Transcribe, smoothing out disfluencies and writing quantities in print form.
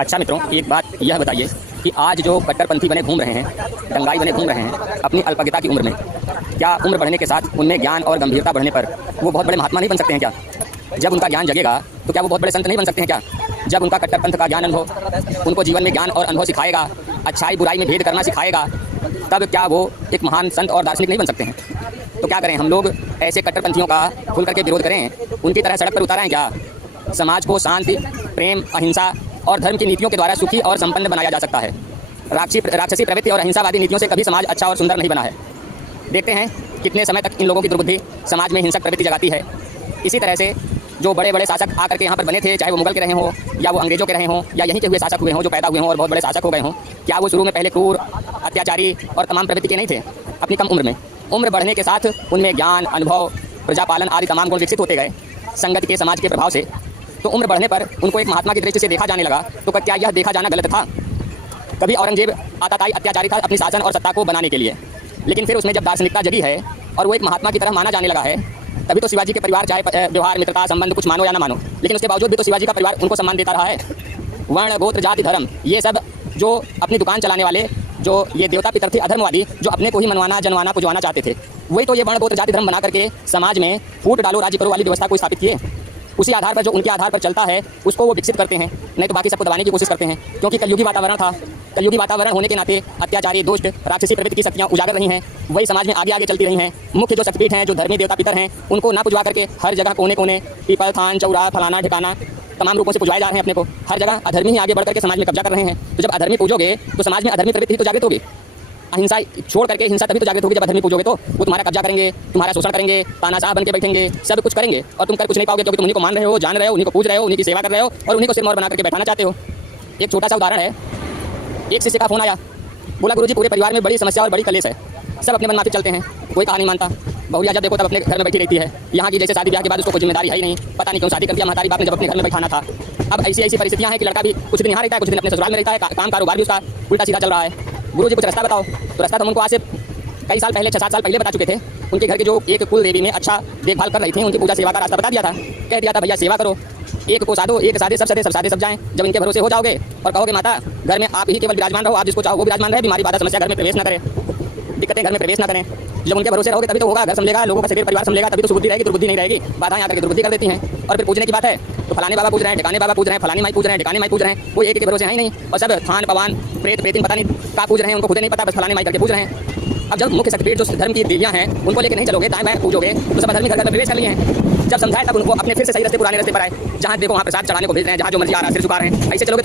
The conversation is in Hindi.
अच्छा मित्रों, एक बात यह बताइए कि आज जो कट्टरपंथी बने घूम रहे हैं, दंगाई बने घूम रहे हैं अपनी अल्पज्ञता की उम्र में, क्या उम्र बढ़ने के साथ उनमें ज्ञान और गंभीरता बढ़ने पर वो बहुत बड़े महात्मा नहीं बन सकते हैं क्या? जब उनका ज्ञान जगेगा तो क्या वो बहुत बड़े संत नहीं बन सकते हैं क्या? जब उनका कट्टरपंथ का ज्ञान अनुभव उनको जीवन में ज्ञान और अनुभव सिखाएगा, अच्छाई बुराई में भेद करना सिखाएगा, तब क्या वो एक महान संत और दार्शनिक नहीं बन सकते हैं? तो क्या करें, हम लोग ऐसे कट्टरपंथियों का खुल करके विरोध करें, उनकी तरह सड़क पर उतारें क्या? समाज को शांति, प्रेम, अहिंसा और धर्म की नीतियों के द्वारा सुखी और संपन्न बनाया जा सकता है। राक्षसी प्रवृत्ति और अहिंसावादी नीतियों से कभी समाज अच्छा और सुंदर नहीं बना है। देखते हैं कितने समय तक इन लोगों की दुर्बुद्धि समाज में हिंसक प्रवृत्ति जगाती है। इसी तरह से जो बड़े बड़े शासक आकर के यहाँ पर बने थे, चाहे वो मुगल के रहे हों या वो अंग्रेजों के रहे हों या यहीं के हुए शासक हुए हों जो पैदा हुए हों और बहुत बड़े शासक हो गए हों, क्या वो शुरू में पहले क्रूर, अत्याचारी और तमाम प्रवृत्ति के नहीं थे? अपनी कम उम्र में, उम्र बढ़ने के साथ उनमें ज्ञान, अनुभव, प्रजापालन आदि तमाम गुण विकसित होते गए संगत के, समाज के प्रभाव से। तो उम्र बढ़ने पर उनको एक महात्मा की दृष्टि से देखा जाने लगा। तो क्या यह देखा जाना गलत था? कभी औरंगजेब आताताई अत्याचारी था अपनी शासन और सत्ता को बनाने के लिए, लेकिन फिर उसमें जब दार्शनिकता जगी है और वो एक महात्मा की तरह माना जाने लगा है, तभी तो शिवाजी के परिवार, चाहे व्यवहार, मित्रता, संबंध कुछ मानो या ना मानो, लेकिन उसके बावजूद भी तो शिवाजी का परिवार उनको सम्मान देता रहा है। वर्ण, गोत्र, जाति, धर्म, ये सब जो अपनी दुकान चलाने वाले, जो ये देवता पितर थे अधर्मवादी, जो अपने को ही मनवाना, जनवाना, पुजवाना चाहते थे, वही तो ये वर्ण, गोत्र, जाति, धर्म बना करके समाज में फूट डालो राज्य करो वाली व्यवस्था को स्थापित किए। उसी आधार पर, जो उनके आधार पर चलता है, उसको वो विकसित करते हैं, नहीं तो बाकी सबको दबाने की कोशिश करते हैं। क्योंकि कलयुगी वातावरण था, कलयुगी वातावरण होने के नाते अत्याचारी, दुष्ट, राक्षसी प्रवृत्ति की शक्तियाँ उजागर रही हैं, वही समाज में आगे आगे चलती रही हैं। मुख्य जो शक्तिपीठ हैं, जो धर्मी देवता पितर हैं, उनको ना पुजवा करके हर जगह कोने कोने, पीपल, थान, चौरा, फलाना ठिकाना, तमाम रूपों से पुजवाए जा रहे हैं अपने को। हर जगह अधर्मी ही आगे बढ़ करके समाज में कब्जा कर रहे हैं। तो जब अधर्मी पूजोगे तो समाज में अधर्मी प्रवृत्ति तो जागृत होगी। अहिंसा छोड़ करके हिंसा तभी तो जागृत होगी जब अधर्मी पूजोगे। तो वो तुम्हारा कब्जा करेंगे, तुम्हारा शोषण करेंगे, तानाशाह बन के बैठेंगे, सब कुछ करेंगे और तुम कर कुछ नहीं पाओगे, क्योंकि तुम उन्हीं को मान रहे हो, जान रहे हो, उन्हीं को पूज रहे हो, उन्हीं की सेवा कर रहे हो और उन्हीं को सिरमौर बना करके बैठाना चाहते हो। एक छोटा सा उदाहरण है, एक शिष्य का फोन आया, बोला गुरुजी पूरे परिवार में बड़ी समस्या और बड़ी कलेश है, सब अपने मन माफिक चलते हैं, कोई कहा नहीं मानता। बहुरिया जब देखो तब अपने घर में बैठी रहती है, यहाँ की जैसे शादी ब्याह के बाद उसको कोई जिम्मेदारी है ही नहीं, पता नहीं क्यों शादी कर दिया महतारी बाप ने जब अपने घर में बैठाना था। अब ऐसी परिस्थितियाँ हैं कि लड़का भी कुछ दिन यहाँ रहता है, कुछ दिन अपने ससुराल में रहता है, काम कारोबार भी उसका उल्टा सीधा चल रहा है। गुरुजी कुछ रास्ता बताओ। तो रास्ता तो उनको आज से कई साल पहले, 6-7 साल पहले बता चुके थे। उनके घर के जो एक कुल देवी में अच्छा देखभाल कर रही थी, उनकी पूजा सेवा का रास्ता बता दिया था। कह दिया था भैया सेवा करो, एक को साधो, एक साधे सब सदे, सब साधे सब जाएं। जब इनके भरोसे हो जाओगे और कहोगे माता घर में आप ही केवल विराजमान रहो, आप जिसको चाहो वो विराजमान रहे, बीमारी बाधा समस्या घर में प्रवेश न करें, दिक्कतें घर में प्रवेश न करें। जब उनके भरोसे रहोगे तभी तो होगा, घर समझेगा, लोगों का शरीर परिवार समझेगा, तभी तो सुबुद्धि रहेगी, दुर्बुद्धि नहीं रहेगी। बाधाएं आकर के दुर्बुद्धि कर देती हैं। और फिर पूजने की बात है तो फलाने बाबा पूज रहे हैं, ठिकाने बाबा पूज रहे हैं, फलानी माई पूज रहे हैं, ठिकाने माई पूज रहे हैं, वो एक के भरोसे है ही नहीं। और सब थान, पवान, प्रेत, प्रेतिन पता नहीं का पूज रहे हैं, उनको खुद नहीं पता, बस फलाने माई करके पूज रहे हैं। अब जब मुख्य शक्तिपीठ जो धर्म की देवियाँ हैं उनको लेकर नहीं चलोगे, दाएं बाएं पूजोगे, तो सब धर्मी घर में प्रवेश कर लिए हैं। जब समझाए तब उनको अपने फिर से सही रास्ते, पुराने रास्ते पर आए, जहाँ देखो वहाँ प्रसाद चढ़ाने को भेज रहे हैं, जहाँ जो मर्जी आ रहा है सिर झुका रहे हैं। ऐसे चलोगे